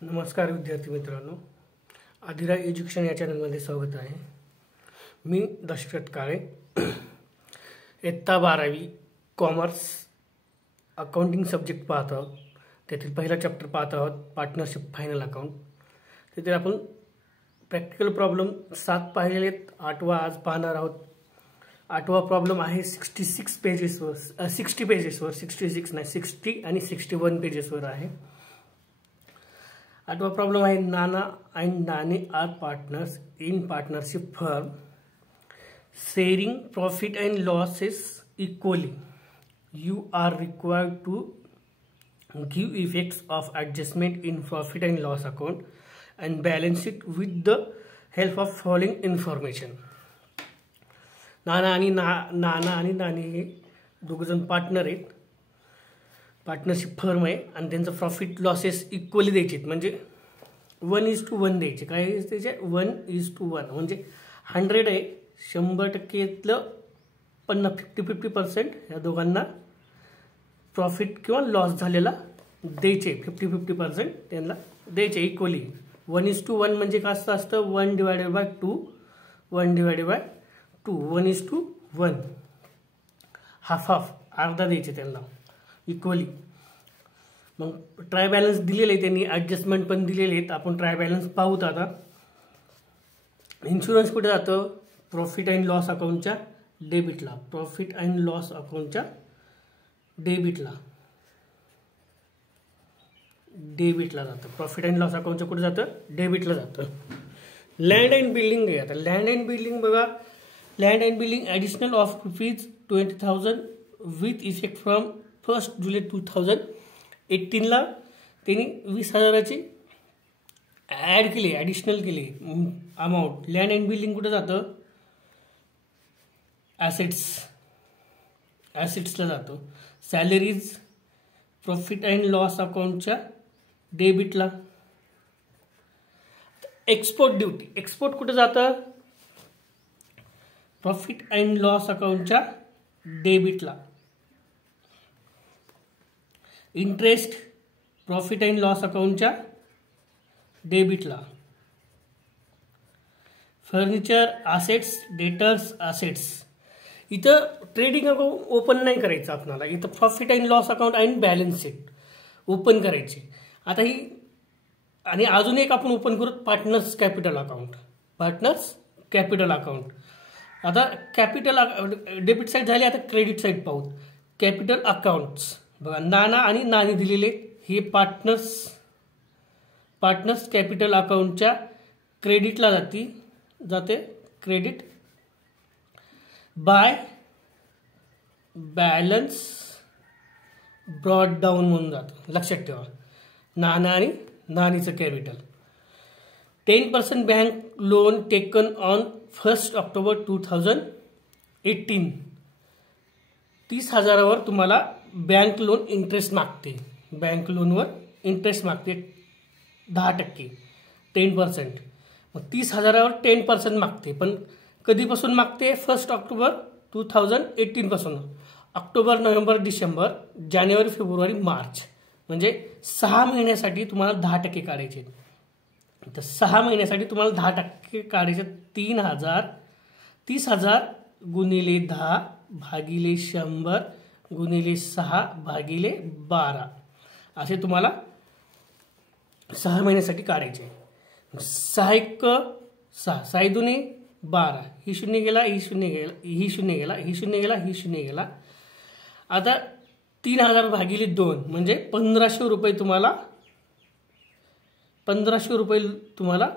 नमस्कार विद्यार्थी मित्रांनो, आदिरा एज्युकेशन या चॅनलमध्ये स्वागत आहे। मी दशरथ काळे। इयत्ता 12वी कॉमर्स अकाउंटिंग सब्जेक्ट पाहत आहोत। त्यातील पहिला चॅप्टर पाहत आहोत, पार्टनरशिप फायनल अकाउंट। तिथे आपण प्रॅक्टिकल प्रॉब्लेम 7 पाहिलेले आहेत, 8वा आज पाहणार आहोत। 8वा प्रॉब्लेम आहे 66 पेजेसवर, 60 पेजेसवर, 66 नाही 60 आणि 61 पेजेसवर आहे। 8वा प्रॉब्लेम आहे नाना and Nani are partners in partnership firm sharing profit and losses equally. You are required to give effects of adjustment in profit and loss account and balance it with the help of following information. नाना आणि नानी हे दोघजण partner आहेत, partnership firm आहे आणि त्यांचं profit losses equally द्यायचे, म्हणजे 1:1 द्यायचे। काय त्याचे 1:1 म्हणजे 100 आहे, 100% 50% या दोघांना प्रॉफिट किंवा लॉस झालेला द्यायचे, 50% त्यांना द्यायचे इक्वली। 1:1 म्हणजे कसं असतं 1/2, 1/2, 1:1, हाफ अर्धा द्यायचे त्यांना इक्वली। मग ट्राय बॅलन्स दिलेले आहे त्यांनी, ॲडजस्टमेंट पण दिलेले आहेत। आपण ट्राय बॅलन्स पाहूत आता। इन्शुरन्स कुठे जातं? प्रॉफिट अँड लॉस अकाउंटच्या डेबिटला, प्रॉफिट अँड लॉस अकाउंटच्या डेबिटला जातं। प्रॉफिट अँड लॉस अकाउंटच्या कुठे जातं? डेबिटला जातं। लँड अँड बिल्डिंग आहे। आता लँड अँड बिल्डिंग बघा, land and building additional of ₹20,000 with effect from 1 जुलै 2018 त्यांनी 20,000ची ॲड केली, ॲडिशनल केली अमाऊंट। लँड अँड बिल्डिंग कुठे जातं? ॲसेट्सला जातो। सॅलरीज प्रॉफिट अँड लॉस अकाउंटच्या डेबिटला। एक्सपोर्ट ड्युटी, एक्सपोर्ट कुठे जातं? प्रॉफिट अँड लॉस अकाउंटच्या डेबिटला। इंटरेस्ट प्रॉफिट अँड लॉस अकाउंटच्या डेबिटला। फर्निचर असेट्स, डेटर्स असेट्स, इथं ट्रेडिंग अकाउंट ओपन नाही करायचं आपल्याला, इथं profit and loss account and balance sheet open करायचे। आता ही आणि अजून एक आपण ओपन करू, partners capital account, partners capital account. आता कॅपिटल डेबिट साईड झाली, आता क्रेडिट साईड पाहू। कॅपिटल अकाउंट्स बघा, नाना आणि नानी दिलेले हे पार्टनर्स कॅपिटल अकाउंटच्या क्रेडिटला जाते credit by balance brought down म्हणून जातं। लक्षात ठेवा, नाना आणि नानीचं capital. 10% bank loan taken on 1 October 2018, 30,000वर तुम्हाला बँक लोन इंटरेस्ट मागते, बँक लोनवर इंटरेस्ट मागते 10%, 10%। मग 30,000वर 10% मागते, पण कधीपासून मागते? 1 ऑक्टोबर 2018 पासून। ऑक्टोबर, नोव्हेंबर, डिसेंबर, जानेवारी, फेब्रुवारी, मार्च, म्हणजे 6 महिन्यासाठी तुम्हाला 10% काढायचे। तर 6 महिन्यासाठी तुम्हाला 10% काढायचे। 30,000 गुणिले 10 भागिले 100 गुणिले 6 भागिले 12 असे तुम्हाला 6 महिन्यासाठी काढायचे। 6 दुने 12, ही 0 गेला, ही 0 गेला, ही 0 गेला, ही 0 गेला, ही 0 गेला। आता 3,000 भागिले 2 म्हणजे 1,500 रुपये तुम्हाला, 1,500 रुपये तुम्हाला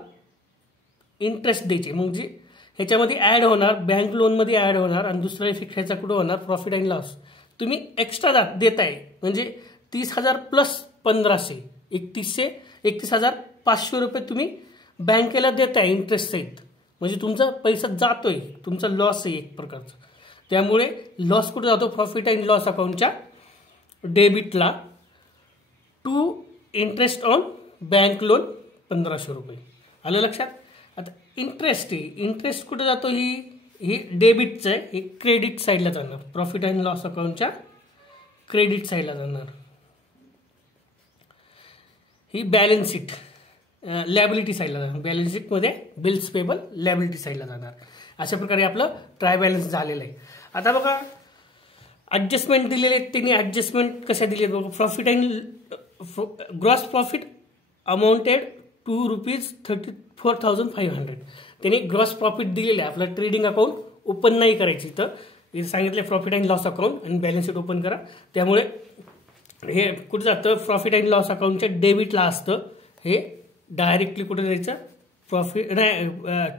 इंटरेस्ट द्यायचे। म्हणजे ह्याच्यामध्ये ॲड होणार, बँक लोनमध्ये ॲड होणार आणि दुसरा इफेक्ट ह्याचा कुठं होणार? प्रॉफिट अँड लॉस तुम्ही एक्स्ट्रा देताय, म्हणजे 30,000 प्लस 1,500, 31,500 रुपये तुम्ही बँकेला देताय इंटरेस्ट सहित, म्हणजे तुमचा पैसा जातोय, तुमचा लॉस आहे एक प्रकारचा। त्यामुळे लॉस कुठे जातो? प्रॉफिट अँड लॉस अकाउंटच्या डेबिटला, to interest on bank loan 1,500 रुपये। आलं लक्षात? आता इंटरेस्ट आहे, इंटरेस्ट कुठे जातो? ही डेबिटचं आहे, हे क्रेडिट साईडला जाणार, प्रॉफिट अँड लॉस अकाउंटच्या क्रेडिट साईडला जाणार। ही बॅलन्स शीट, लॅबिलिटी साईडला जाणार, बॅलन्स शीटमध्ये बिल्स पेबल लॅबिलिटी साईडला जाणार. अशा प्रकारे आपलं ट्राय बॅलन्स झालेलं आहे. आता बघा ॲडजस्टमेंट दिलेले आहेत, त्यांनी ॲडजस्टमेंट कशा दिली आहेत बघा. Profit and gross profit amounted ₹34,500. त्यांनी ग्रॉस प्रॉफिट दिलेलं आहे. आपलं ट्रेडिंग अकाउंट ओपन नाही करायची, तर इथे सांगितलं प्रॉफिट अँड लॉस अकाउंट आणि बॅलन्स शीट ओपन करा. त्यामुळे हे कुठं जातं, प्रॉफिट अँड लॉस अकाउंटच्या डेबिटला असतं. हे डायरेक्टली कुठं जायचं, प्रॉफिट नाही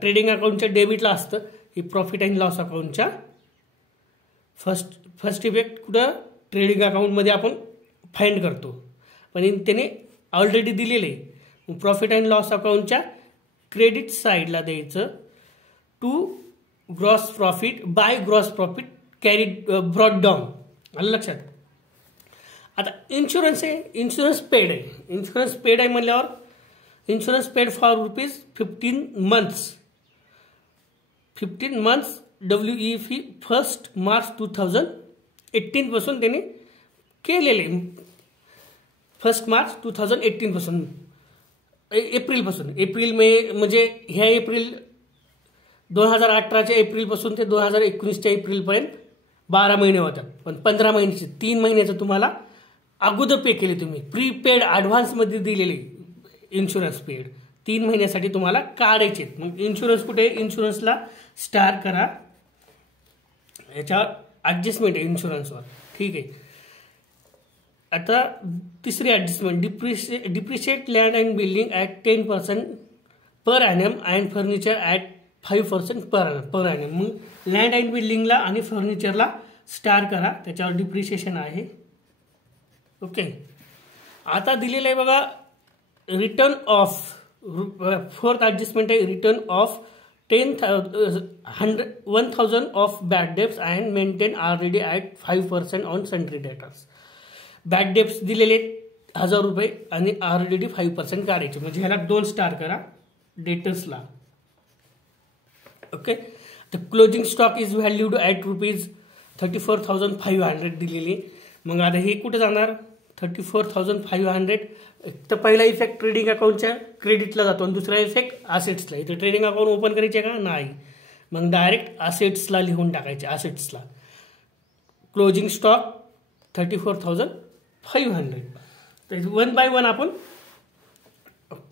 ट्रेडिंग अकाउंटच्या डेबिटला असतं. हे प्रॉफिट अँड लॉस अकाउंटच्या फर्स्ट इफेक्ट कुठं ट्रेडिंग अकाउंटमध्ये आपण फाइंड करतो, पण त्याने ऑलरेडी दिलेले आहे. प्रॉफिट अँड लॉस अकाउंटच्या क्रेडिट साईडला द्यायचं to gross profit by gross profit carried brought down. आलं लक्षात. आता इन्शुरन्स आहे, इन्शुरन्स पेड आहे. इन्शुरन्स पेड आहे म्हणल्यावर insurance paid for ₹15 months. 15 months WEF 1 March 2018 पासून त्यांनी केलेले. 1 March 2018 पासून, एप्रिलपासून, एप्रिल मे म्हणजे ह्या एप्रिल 2018च्या एप्रिलपासून ते 2019च्या एप्रिलपर्यंत 12 महिने होतात. पण 15 महिन्याचे 3 महिन्याचं तुम्हाला अगोदर पे केले, तुम्ही प्रीपेड ॲडव्हान्समध्ये दिलेले इन्शुरन्स पेड 3 महिन्यासाठी तुम्हाला काढायचे. मग इन्शुरन्स कुठे, इन्शुरन्सला स्टार करा, याच्यावर ॲडजस्टमेंट आहे इन्शुरन्सवर. ठीक आहे. आता तिसरी adjustment depreciate land and building at 10% per annum and furniture at 5% per annum. मग लँड अँड बिल्डिंगला आणि फर्निचरला स्टार करा, त्याच्यावर डिप्रिशिएशन आहे. ओके. आता दिलेलं आहे बघा रिटर्न ऑफ. फोर्थ ॲडजस्टमेंट आहे return of 1,000 of bad debts and maintain already at 5% on sundry debtors. Bad debts दिलेले ₹1,000 आणि ऑलरेडी 5% काढायचे, म्हणजे ह्याला 2 स्टार करा डेटर्सला. ओके. तर closing stock is valued at ₹34,500 दिलेली. मग आता हे कुठे जाणार, 34,500. तर पहिला इफेक्ट ट्रेडिंग अकाउंटच्या क्रेडिटला जातो आणि दुसरा इफेक्ट असेट्सला. इथं ट्रेडिंग अकाउंट ओपन करायचे का नाही, मग डायरेक्ट असेट्सला लिहून टाकायचे. असेट्सला क्लोजिंग स्टॉक 34,500. तर 1 by 1 आपण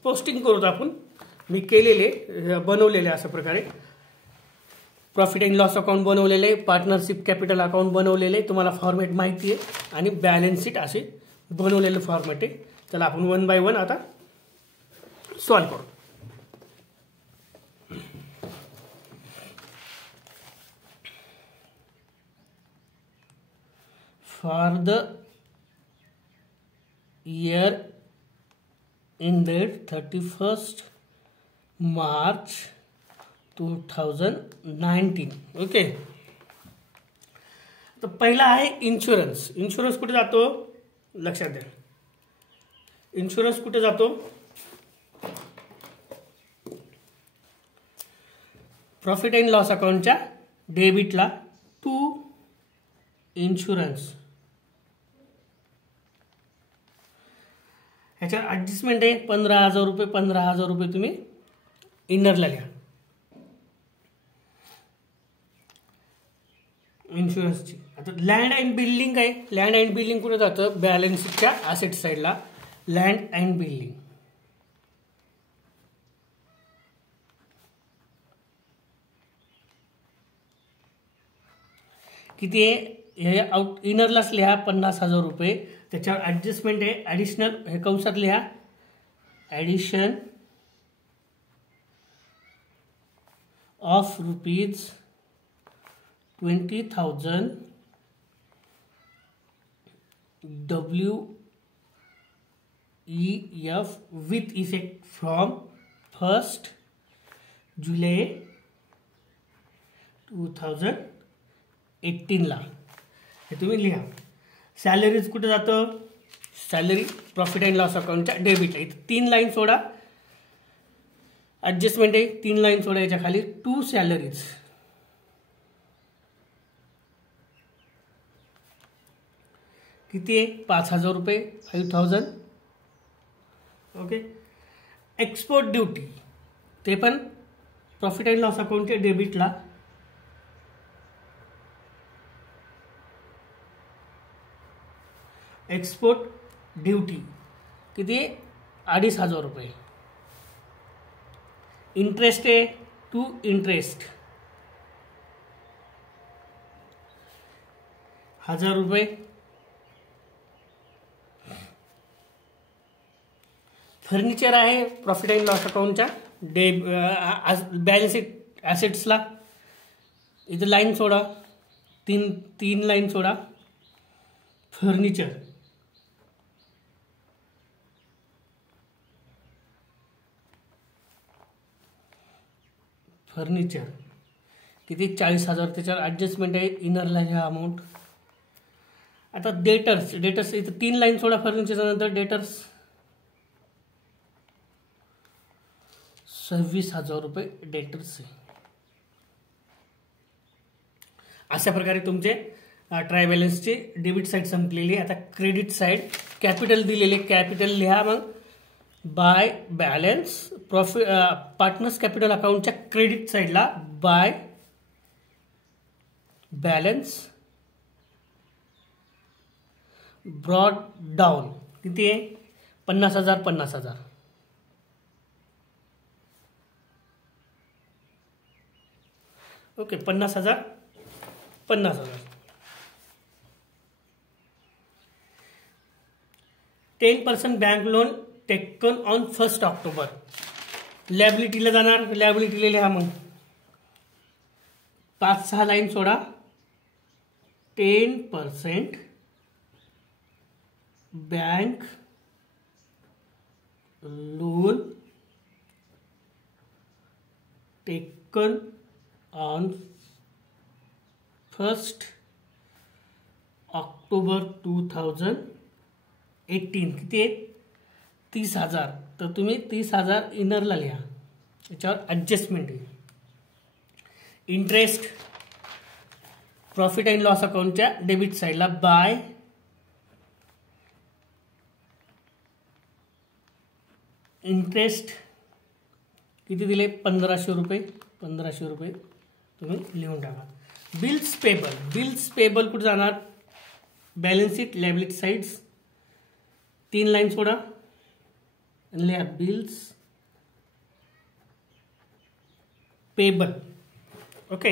पोस्टिंग करूत. आपण मी केलेले बनवलेले अशा प्रकारे प्रॉफिट अँड लॉस अकाउंट बनवलेले, पार्टनरशिप कॅपिटल अकाउंट बनवलेले, तुम्हाला फॉर्मॅट माहिती आहे, आणि बॅलन्स शीट असे बनवलेलं फॉर्मॅट आहे. चला आपण 1 by 1 आता सॉल्व करू. For the year ended 31st March 2019. Okay. तर पहिला आहे इन्शुरन्स. इन्शुरन्स कुठे जातो लक्षात द्या. इन्शुरन्स कुठे जातो, प्रॉफिट अँड लॉस अकाउंटच्या डेबिटला टू इन्शुरन्स. ह्याच्यावर ॲडजस्टमेंट आहे ₹15,000. ₹15,000 तुम्ही इनरला लिहा इन्शुरन्सची. आता लँड अँड बिल्डिंग आहे. लँड अँड बिल्डिंग कुठे जातं, बॅलन्स शीटच्या ॲसेट साईडला. लँड अँड बिल्डिंग किती आहे, हे आउट इनरलाच लिहा ₹50,000. त्याच्यावर ॲडजस्टमेंट आहे ॲडिशनल, हे कंसात लिहा addition of ₹20,000 WEF with effect from 1st July 2018 ला. हे तुम्ही लिहा. सॅलरीज कुठे जातं, सॅलरी प्रॉफिट अँड लॉस अकाउंटच्या डेबिट आहे. 3 लाईन सोडा, ॲडजस्टमेंट आहे 3 लाईन सोडा. याच्या खाली टू सॅलरीज किती आहे, ₹5,000 5,000. ओके. एक्सपोर्ट ड्युटी ते पण प्रॉफिट अँड लॉस अकाउंटच्या डेबिटला एक्सपोर्ट ड्युटी किती 2,500 रुपये. इंटरेस्ट आहे टू इंटरेस्ट 1,000 रुपये. फर्निचर आहे प्रॉफिट अँड लॉस अकाउंटच्या बॅलन्स शीट ॲसेट्सला. इथं लाईन सोडा, तीन लाईन सोडा. फर्निचर किती 40,000. त्याच्यावर ॲडजस्टमेंट आहे इनरला ह्या अमाऊंट. आता डेटर्स इथं 3 लाईन सोडा. फर्निचरच्या नंतर डेटर्स 26,000 रुपये डेटर्स आहे. अशा प्रकारे तुमचे ट्राय बॅलन्सचे डेबिट साईड संपलेली आहे. आता क्रेडिट साईड कॅपिटल दिलेले, कॅपिटल लिहा. मग by balance profit partners capital अकाउंटच्या क्रेडिट साईडला बाय बॅलन्स ब्रॉड डाऊन किती आहे 50,000. Okay 50,000. 10% bank loan taken on 1 October. लॅबिलिटीला जाणार. लॅबिलिटीला लिहा. मग 5-6 लाईन सोडा. 10% bank loan taken on 1 October 2018 किती आहे 30,000. तर तुम्ही 30,000 इनरला लिहा. त्याच्यावर ॲडजस्टमेंट आहे. इंटरेस्ट प्रॉफिट अँड लॉस अकाउंटच्या डेबिट साईडला बाय इंटरेस्ट किती दिले 1,500 रुपये. 1,500 रुपये तुम्ही लिहून टाका. बिल्स पेबल कुठे जाणार. Balance sheet liability sides 3 line सोडा. लिहा बिल्स पेबल. ओके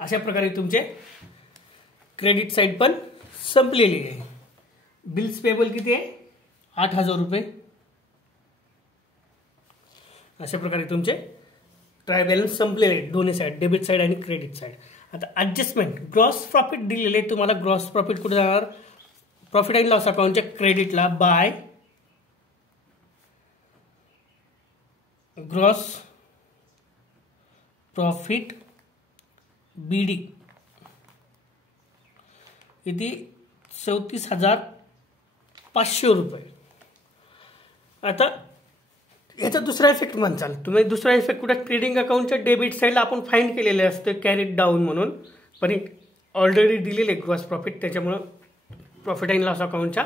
अशा प्रकारे तुमचे क्रेडिट साईड पण संपलेली आहे. बिल्स पेबल किती आहे 8,000 रुपये. अशा प्रकारे तुमचे ट्राय बॅलन्स संपलेले दोन्ही साईड डेबिट साईड आणि क्रेडिट साईड. आता ॲडजस्टमेंट ग्रॉस प्रॉफिट दिलेले तुम्हाला. ग्रॉस प्रॉफिट कुठे जाणार प्रॉफिट अँड लॉस अकाउंटच्या क्रेडिटला बाय ग्रॉस प्रॉफिट बीडी किती 34,500 रुपये. आता याचा दुसरा इफेक्ट म्हणचाल तुम्ही. दुसरा इफेक्ट कुठे ट्रेडिंग अकाउंटच्या डेबिट साईडला आपण फाईन केलेले असते कॅरीड डाऊन म्हणून. पण ऑलरेडी दिलेले ग्रॉस प्रॉफिट. त्याच्यामुळं प्रॉफिट अँड लॉस अकाउंटच्या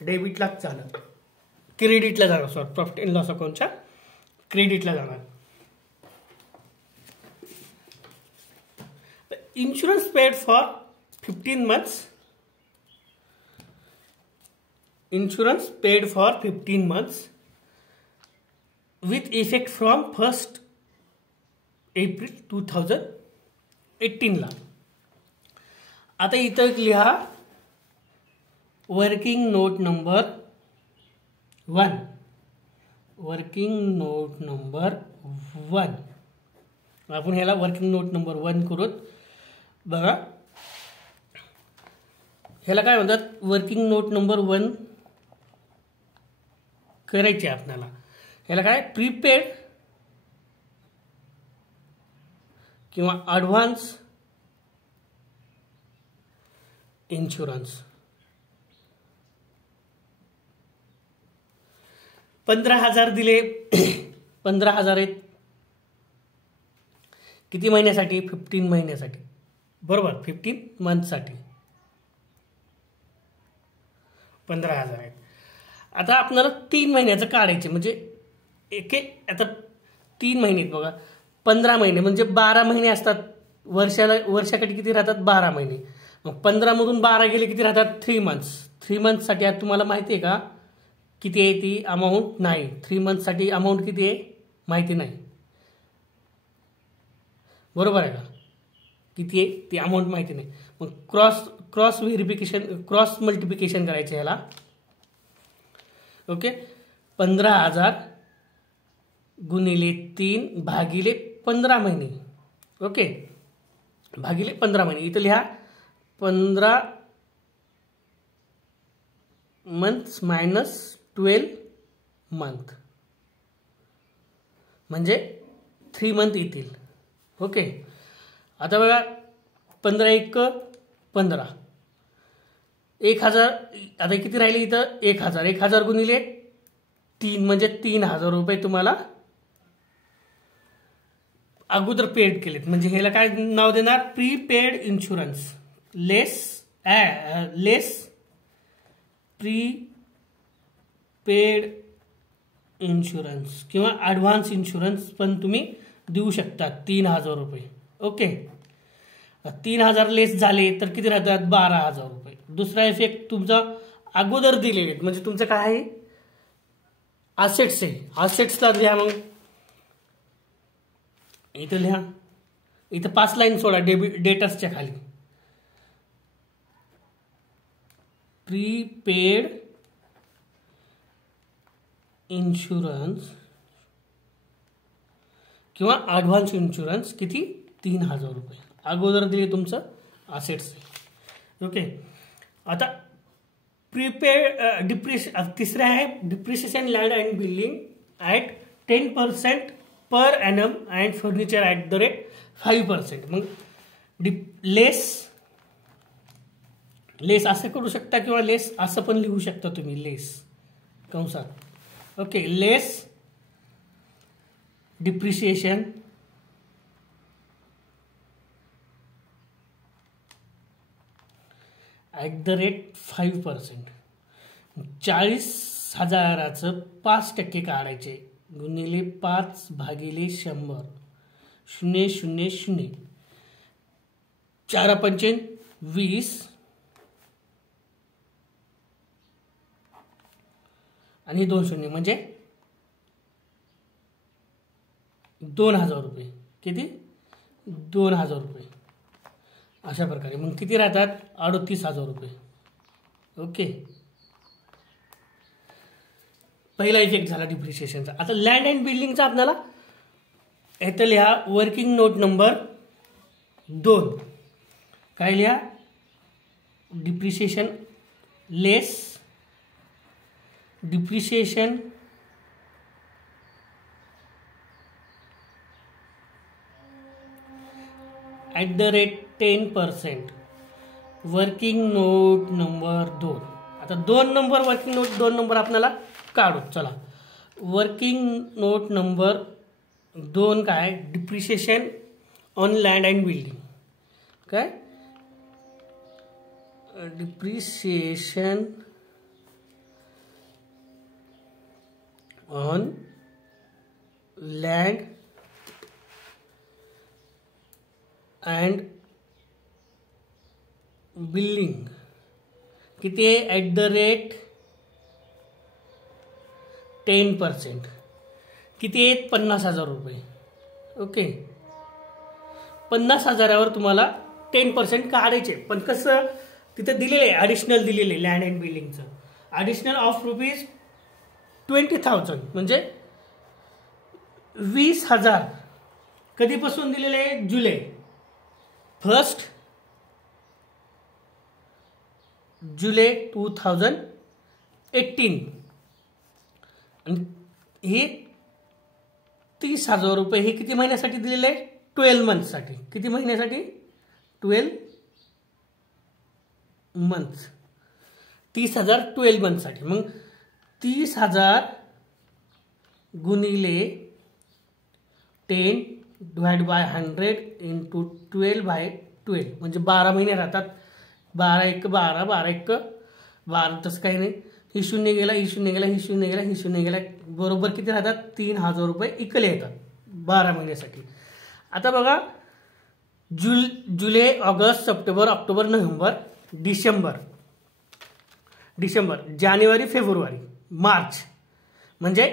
डेबिटलाच चालत क्रेडिटला जाणार. सॉरी प्रॉफिट अँड लॉस अकाउंटच्या क्रेडिटला जाणार. Insurance paid for 15 months. Insurance paid for 15 months with effect from 1st April 2018 ला. आता इथं लिहा working note number 1. Working note number 1 आपण ह्याला वर्किंग नोट नंबर 1 करूत. बघा ह्याला काय म्हणतात वर्किंग नोट नंबर 1 करायची आपल्याला. ह्याला काय प्रीपेड किंवा ॲडव्हान्स इन्शुरन्स 15,000 दिले. 15,000 आहेत किती महिन्यासाठी 15 महिन्यासाठी बरोबर. 15 मंथसाठी 15,000 आहेत. आता आपल्याला 3 महिन्याचं काढायचे म्हणजे एक आता 3 महिने बघा, 15 महिने म्हणजे 12 महिने असतात वर्षाकडे किती राहतात 12 महिने. मग 15 मधून 12 गेले किती राहतात 3 मंथ्स. 3 मंथ्ससाठी आज तुम्हाला माहिती आहे का किती आहे ती अमाऊंट? नाही. 3 मंथ्ससाठी अमाऊंट किती आहे माहिती नाही. बरोबर आहे का? किती आहे ती अमाऊंट माहिती नाही. मग क्रॉस व्हेरिफिकेशन, क्रॉस मल्टिप्लिकेशन करायचं ह्याला. ओके, 15,000 गुणिले 3 भागिले 15 महिने. ओके, भागिले 15 महिने. इथं लिहा 15 मंथ्स मायनस 12 मंथ म्हणजे 3 मंथ येतील. ओके, आता बघा 15 एक 15, 1000 आता किती राहिले इथं 1000. 1000 गुणिले 3 म्हणजे 3000 रुपये तुम्हाला अगोदर पेड केलेत. म्हणजे ह्याला काय नाव देणार? Prepaid insurance. Less prepaid insurance किंवा ॲडव्हान्स इन्शुरन्स पण तुम्ही देऊ शकता 3000 रुपये. ओके, 3000 लेस झाले तर किती राहतात 12000 रुपये. दुसरा इफेक्ट तुमचा अगोदर दिलेले म्हणजे तुमचं काय आहे असेट्स आहे. असेट्सला लिहा. मग इथं लिहा, इथं 5 लाईन सोडा डेटर्सच्या खाली. प्रीपेड इन्शुरन्स किंवा ॲडव्हान्स इन्शुरन्स किती 3000 रुपये अगोदर दिले तुमचं असेट्स. ओके, आता प्रीपेड तिसरं आहे depreciation land and building at 10% per annum and furniture at the rate 5%. मग लेस असं करू शकता किंवा लेस असं पण लिहू शकता तुम्ही, लेस कंसात. Okay, less depreciation at the rate 5%. 40,000चं 5% काढायचे गुणिले 5 भागिले 100 000 4 पंचे 20 आणि 2 शून्य म्हणजे 2000 रुपये. किती 2000 रुपये अशा प्रकारे. मग किती राहतात 38,000 रुपये. ओके, पहिला इफेक्ट झाला डिप्रिशिएशनचा. आता लँड अँड बिल्डिंगचा आपल्याला इथं लिहा वर्किंग नोट नंबर 2. काय लिहा? Depreciation less depreciation at the rate 10%. Working note number 2. आता 2 नंबर वर्किंग नोट 2 नंबर आपल्याला काढू. चला, वर्किंग नोट नंबर 2 काय? Depreciation on land and building. काय? Depreciation on land and building किती आहे? At the rate 10%. किती आहेत? 50,000 रुपये. ओके, 50,000वर तुम्हाला 10% काढायचे. पण कसं तिथं दिलेलं आहे ॲडिशनल दिलेलं आहे लँड अँड बिल्डिंगचं ॲडिशनल ऑफ ₹20,000 म्हणजे 20,000 कधीपासून दिलेले आहे? जुलै 1 जुलै 2018. आणि हे 30,000 रुपये हे किती महिन्यासाठी दिलेले आहे? 12 मंथसाठी. किती महिन्यासाठी? 12 मंथ. 30,000 12 मंथसाठी. मग 30,000 गुणिले 10 डिवाइड बाय 100 इंटू 12/12 म्हणजे 12 महिने राहतात. 12 1 12 12 1 12 तसं काही नाही. ही शून्य गेला, ही शून्य गेला, ही शून्य गेला, ही शून्य गेला, बरोबर किती राहतात? 3000 रुपये इकले येतात 12 महिन्यासाठी. आता बघा, जुलै, ऑगस्ट, सप्टेंबर, ऑक्टोबर, नोव्हेंबर, डिसेंबर, जानेवारी, फेब्रुवारी, मार्च, म्हणजे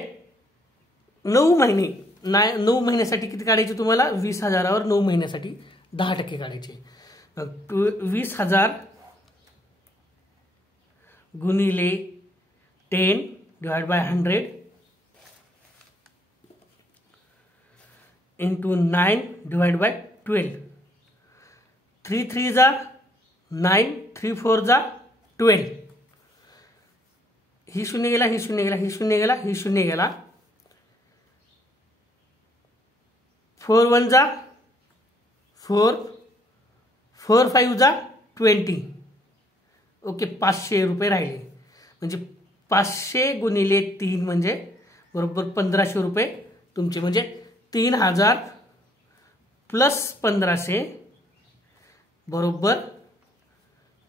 9 महिने. 9 महिन्यासाठी किती काढायचे तुम्हाला? 20,000वर 9 महिन्यासाठी 10% काढायचे. 20,000 गुणिले 10 divide by 100 into 9 divide by 12. 3 3 जा 9, 3 4 जा 12. ही शून्य गेला, ही शून्य गेला, ही शून्य गेला, ही शून्य गेला. 4 1 जा 4, 4 5 जा 20. ओके, 500 रुपये राहिले. म्हणजे 500 गुणिले 3 म्हणजे बरोबर 1500 रुपये तुमचे. म्हणजे 3000 प्लस 1500 बरोबर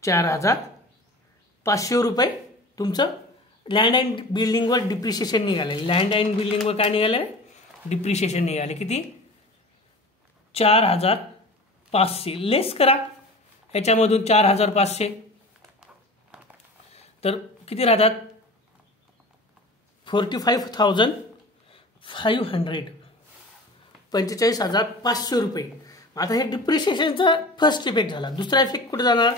4500 रुपये तुमचं लँड अँड बिल्डिंगवर डिप्रिशिएशन निघाले. लँड अँड बिल्डिंगवर काय निघाले? डिप्रिशिएशन निघाले. किती? 4500. लेस करा ह्याच्यामधून 4500, तर किती राहतात? 45,500. 45,500 रुपये. आता हे डिप्रिशिएशनचा फर्स्ट इफेक्ट झाला. दुसरा इफेक्ट कुठे जाणार?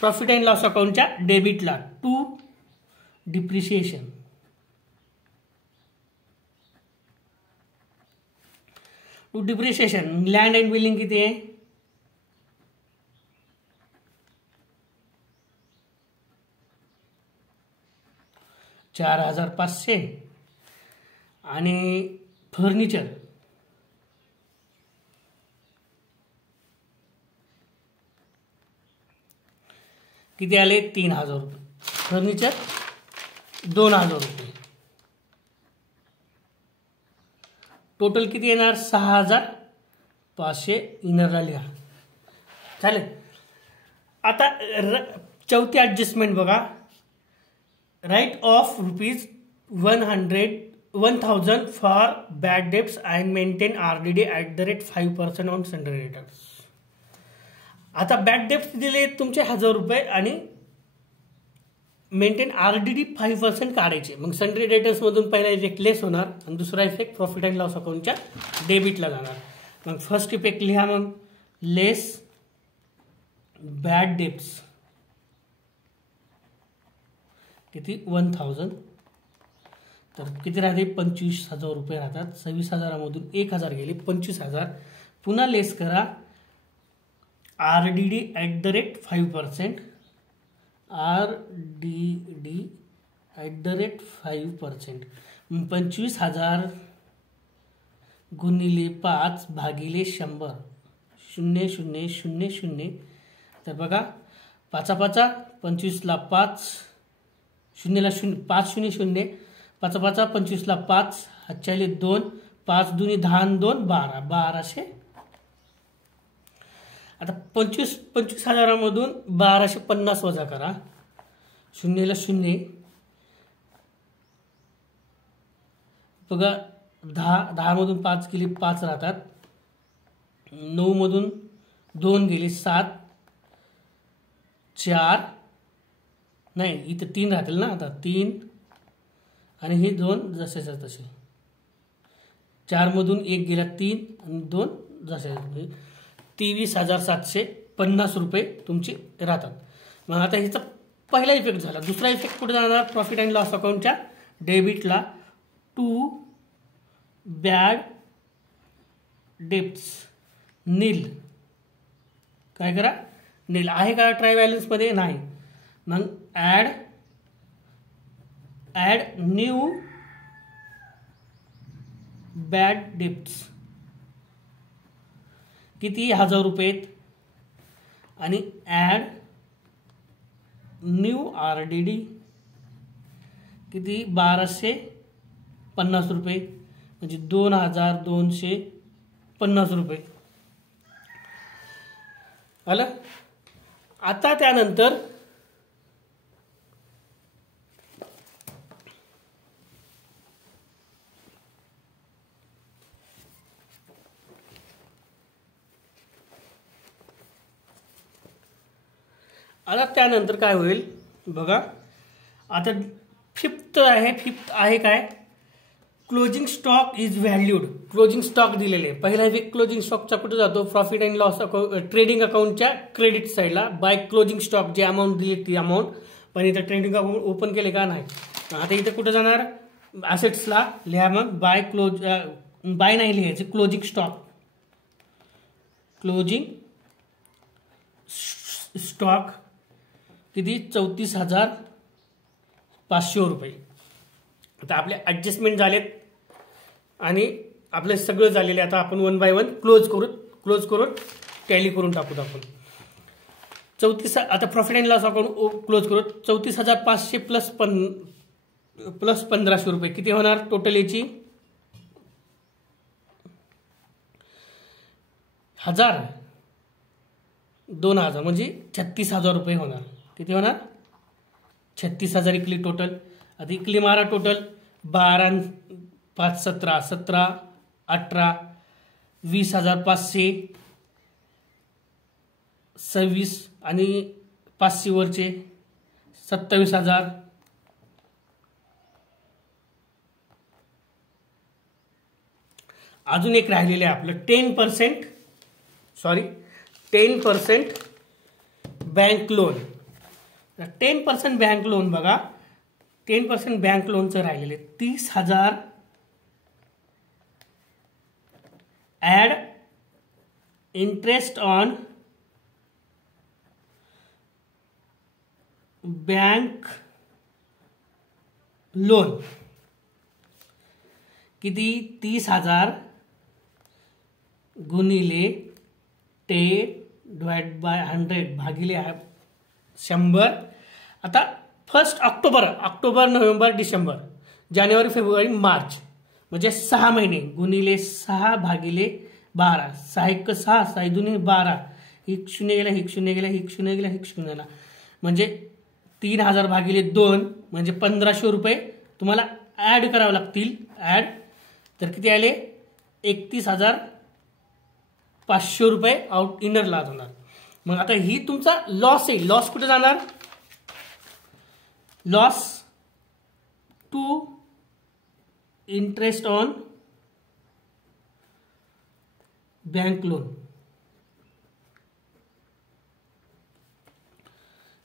प्रॉफिट अँड लॉस अकाउंटच्या डेबिटला. To depreciation. To depreciation land and building किती आहे? 4500 आणि फर्निचर किती आले? 3000 रुपये. फर्निचर 2000 रुपये. टोटल किती येणार? 6500. इनरला लिहा. चालेल. आता चौथी ॲडजस्टमेंट बघा. Write off ₹1,000 for bad debts and maintain RDD @ 5% on sundry debtors. आता बॅड डेब्ट्स दिले तुमचे 1000 रुपये आणि मेंटेन RDD 5% काढायचे. मग सन्ड्री डेटर्समधून पहिला इफेक्ट लेस होणार आणि दुसरा इफेक्ट प्रॉफिट अँड लॉस अकाउंटच्या डेबिटला जाणार. मग फर्स्ट इफेक्ट लिहा. मग लेस बॅड डेब्ट्स किती? 1000. तर किती राहते? 25,000 रुपये राहतात. 26,000मधून 1,000 गेले, 25,000. पुन्हा लेस करा. RDD @ 5%. RDD @ 5%. 25,000 गुणिले 5 भागिले 100. 0 0 0 0. तर बघा, 5 5 25ला 5, 0ला 0, 5 0 0, 5 5 25ला 5, 2, 5 दुनी 10, 2 12, 1200. आता 25,000मधून 1250 वजा करा. 0ला 0. बघा, 10मधून 5 गेले, 5 राहतात. 9मधून 2 गेले, 7, 4 नाही, इथं 3 राहतील ना. आता 3 आणि हे 2 जसेच्या तसे. 4मधून 1 गेला, 3 आणि 2 जसे. 23,750 रुपये तुमचे राहतात. मग आता ह्याचा पहिला इफेक्ट झाला. दुसरा इफेक्ट कुठे जाणार? प्रॉफिट अँड लॉस अकाउंटच्या डेबिटला. टू बॅड डेब्ट्स नील. काय करा? नील आहे का ट्राय बॅलन्समध्ये? नाही. मग ॲड न्यू बॅड डेब्ट्स किती? 1000 रुपये. आणि ॲड न्यू RDD किती? 1250 रुपये. म्हणजे 2250 रुपये आलं. आता त्यानंतर आता त्यानंतर काय होईल बघा, आता फिफ्थ आहे काय, closing stock is valued. Closing stock दिलेले, पहिला वीक क्लोजिंग स्टॉकचा कुठे जातो, profit and loss account trading अकाउंटच्या क्रेडिट साईडला. बाय क्लोजिंग स्टॉक जे अमाऊंट दिली ती अमाऊंट, पण इथं ट्रेडिंग अकाउंट ओपन केले का नाही. आता इथे कुठे जाणार, असेट्सला लिहा. मग बाय नाही लिहायचे, क्लोजिंग स्टॉक, क्लोजिंग स्टॉक किती, 34,500 रुपये. आता आपले ॲडजस्टमेंट झालेत आणि आपलं सगळं झालेलं आहे. आता आपण 1 बाय 1 क्लोज करून टॅली करून टाकूत आपण. आता profit and loss account close करू. 34,500 प्लस 1,500 रुपये किती होणार टोटल याची, 2,000 म्हणजे 36,000 रुपये होणार. किती होणार, 36,000 इकली टोटल. आता इकली मारा टोटल, 12 5 17 17 18 20,500 26 आणि 500 वरचे 27,000. अजून एक राहिलेले आहे आपलं 10% बँक लोन. 10% बँक लोन बघा, 10% बँक लोनचं राहिलेले 30,000 add interest on bank loan. किती, 30,000 गुणिले 10 डिवाइड बाय 100 भागिले 100. आता 1 ऑक्टोबर नोव्हेंबर डिसेंबर जानेवारी फेब्रुवारी मार्च म्हणजे 6 महिने गुणिले 6 भागिले 12. 6 1 6 6 2 12. एक 0 गेला, एक 0 गेला, एक 0 गेला, एक 0 गेला, म्हणजे 3,000 भागिले 2 म्हणजे 1,500 रुपये तुम्हाला ॲड करावे लागतील. ॲड तर किती आले, 31,500 रुपये आउट इनर लाज होणार. मग आता ही तुमचा लॉस आहे. लॉस कुठे जाणार, loss to interest on bank loan.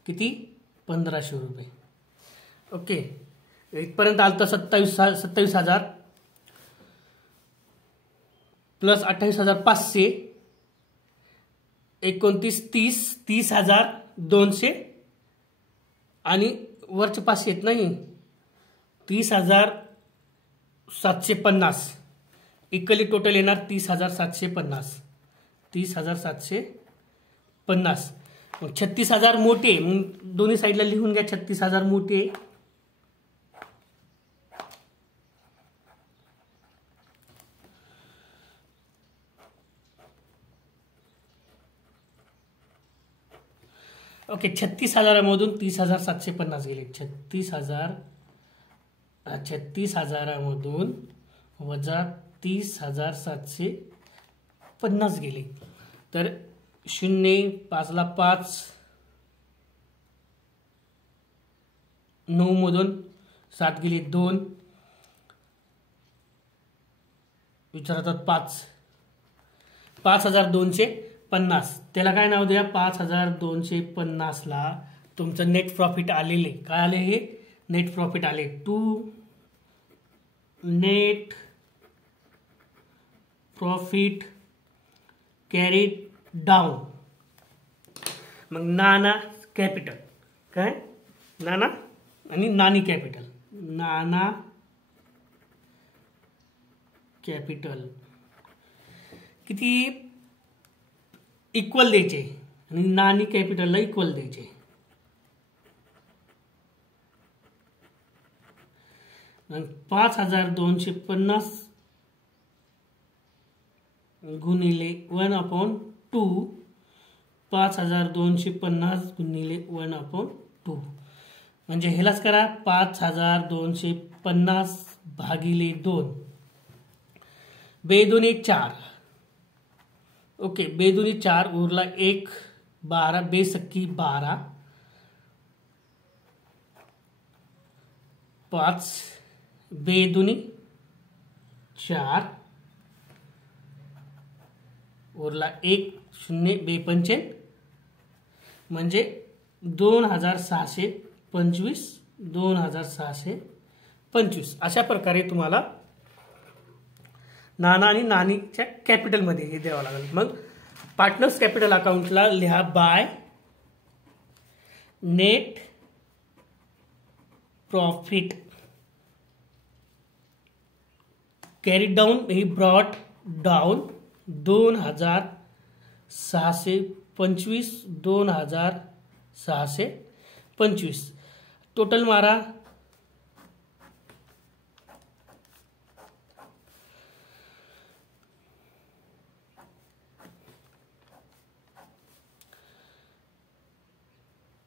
किती, 1,500 रुपये. ओके, इथपर्यंत आलं तर 27,000 प्लस 28,500 29 30,200 आणि वरचे 500 येत नाही, 30,750 इक्वली टोटल येणार 30,750. 30,750. मग 36,000 मोठे, मग दोन्ही साईडला लिहून घ्या 36,000 मोठे. ओके, 36,000मधून 30,750 गेले. 36,000मधून वजा 30,750 गेले. तर 0 5 ला 5 9 मधून 7 गेले 2 विचारतात 5,250. त्याला काय नाव द्या, 5,250 ला तुमचं नेट प्रॉफिट आलेले काय आले, हे नेट प्रॉफिट आले. To net profit carried down. मग नाना कॅपिटल काय, नाना आणि नानी कॅपिटल. नाना कॅपिटल किती इक्वल द्यायचे आणि नानी कॅपिटलला इक्वल द्यायचे. आणि 5,250 गुणिले 1/2. 5,250 गुणिले 1/2 म्हणजे ह्यालाच करा 5,250 भागिले 2. 2 2 4. ओके, 2 2 4 उरला 1 12 2 सख्खी 12 5 बे दुनी 4 उरला 1 0 बे पंचे म्हणजे 2625 2625 अशा प्रकारे तुम्हाला नाना आणि नानीच्या कॅपिटलमध्ये हे द्यावं लागेल। मग पार्टनर्स कॅपिटल अकाउंटला लिहा by net profit carry down he brought down 2625 2625 total मारा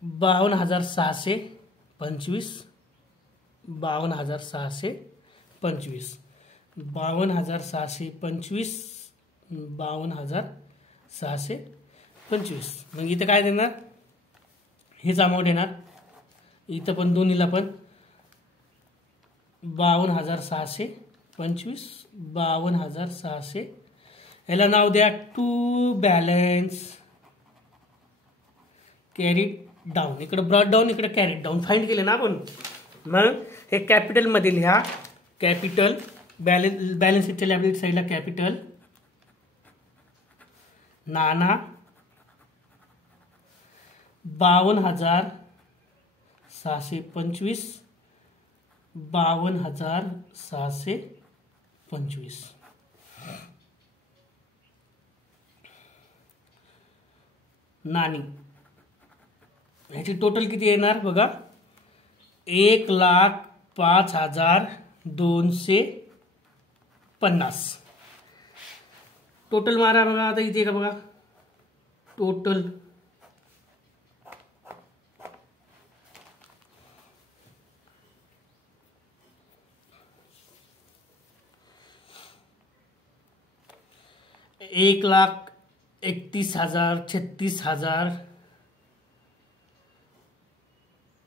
52,625 52,625 52,625 52,625 मग इथं काय देणार हेच अमाउंट येणार इथं पण दोन्हीला पण 52,625 52,600 याला नाव द्या टू बॅलन्स कॅरीड डाऊन इकडे ब्रॉट डाऊन इकडे कॅरीड डाऊन फाइंड केले ना आपण। मग हे कॅपिटल मध्ये लिहा कॅपिटल बॅलन्स शीटच्या लायबिलिटी साइडला कॅपिटल नाना 52,625 52,625 नानी ह्याची टोटल किती येणार बघा 1,05,250 टोटल मारा बघा आता इथे का बघा टोटल एक लाख 31,000 36,000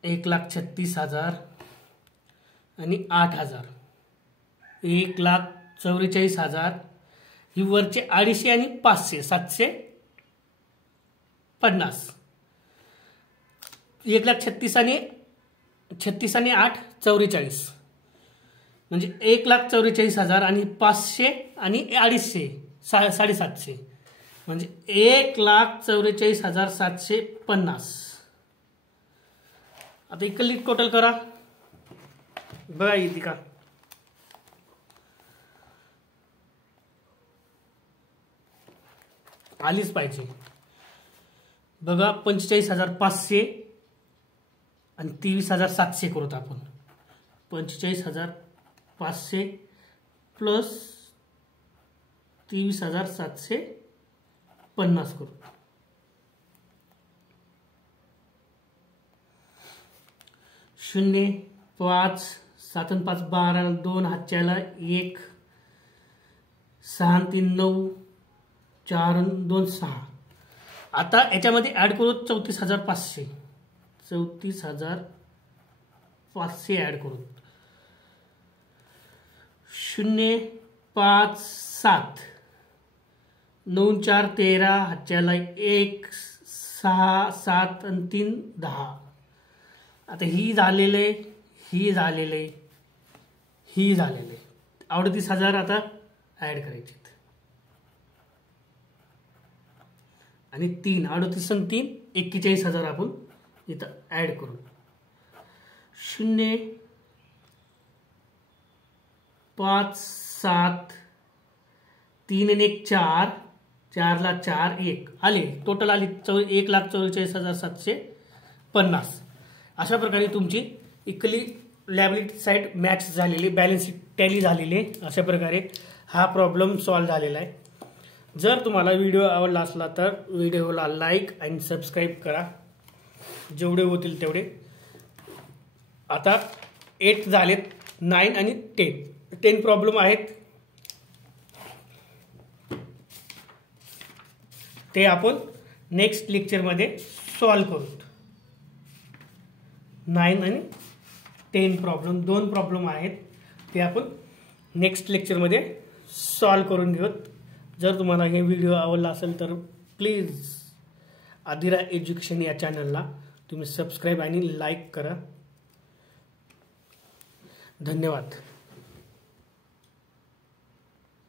1,36,000 आणि 8,000 1,44,000 ही वरचे 250 आणि 500 750 1,36,000 आणि 36 आणि 8 44 म्हणजे 1,44,000 आणि 500 आणि 250 750 म्हणजे 1,44,750 आता इकडली टोटल करा बघा येते का आलीच पाहिजे बघा 45,500 आणि 23,700 करूत आपण 45,500 प्लस 23,750 करू 0 5 7 5 12 2 हातच्याला 1 6 3 9 4 2 6 आता याच्यामध्ये ऍड करू 34,500 34,500 ऍड करू 0 5 7 9 4 13 हातच्याला 1 6 7 आणि 3 10 आता ही झालेले ही झालेले 38,000 आता ऍड करायचे आणि 3 38 आणि 3 41,000 आपण इथं ऍड करू 0 5 7 3 आणि 1 4 4 ला 4 1 आले टोटल आली 1,44,750 अशा प्रकारे तुमची इक्वली लायबिलिटी साइड मॅच झालेली बॅलन्स शीट टॅली झालेली अशा प्रकारे हा प्रॉब्लेम सॉल्व झालेला आहे। जर तुम्हाला व्हिडिओ आवडला असला तर व्हिडिओला लाईक आणि सबस्क्राईब करा जेवढे होतील तेवढे। आता 8 झालेत 9 आणि 10 प्रॉब्लेम आहेत ते आपण नेक्स्ट लेक्चर मध्ये सॉल्व करू 9 आणि 10 प्रॉब्लेम, 2 प्रॉब्लेम आहेत ते आपण नेक्स्ट लेक्चरमध्ये सॉल्व करून घेऊत. जर तुम्हाला हे व्हिडिओ आवडला असेल तर प्लीज आदिरा एज्युकेशन या चॅनलला तुम्ही सबस्क्राईब आणि लाईक करा. धन्यवाद.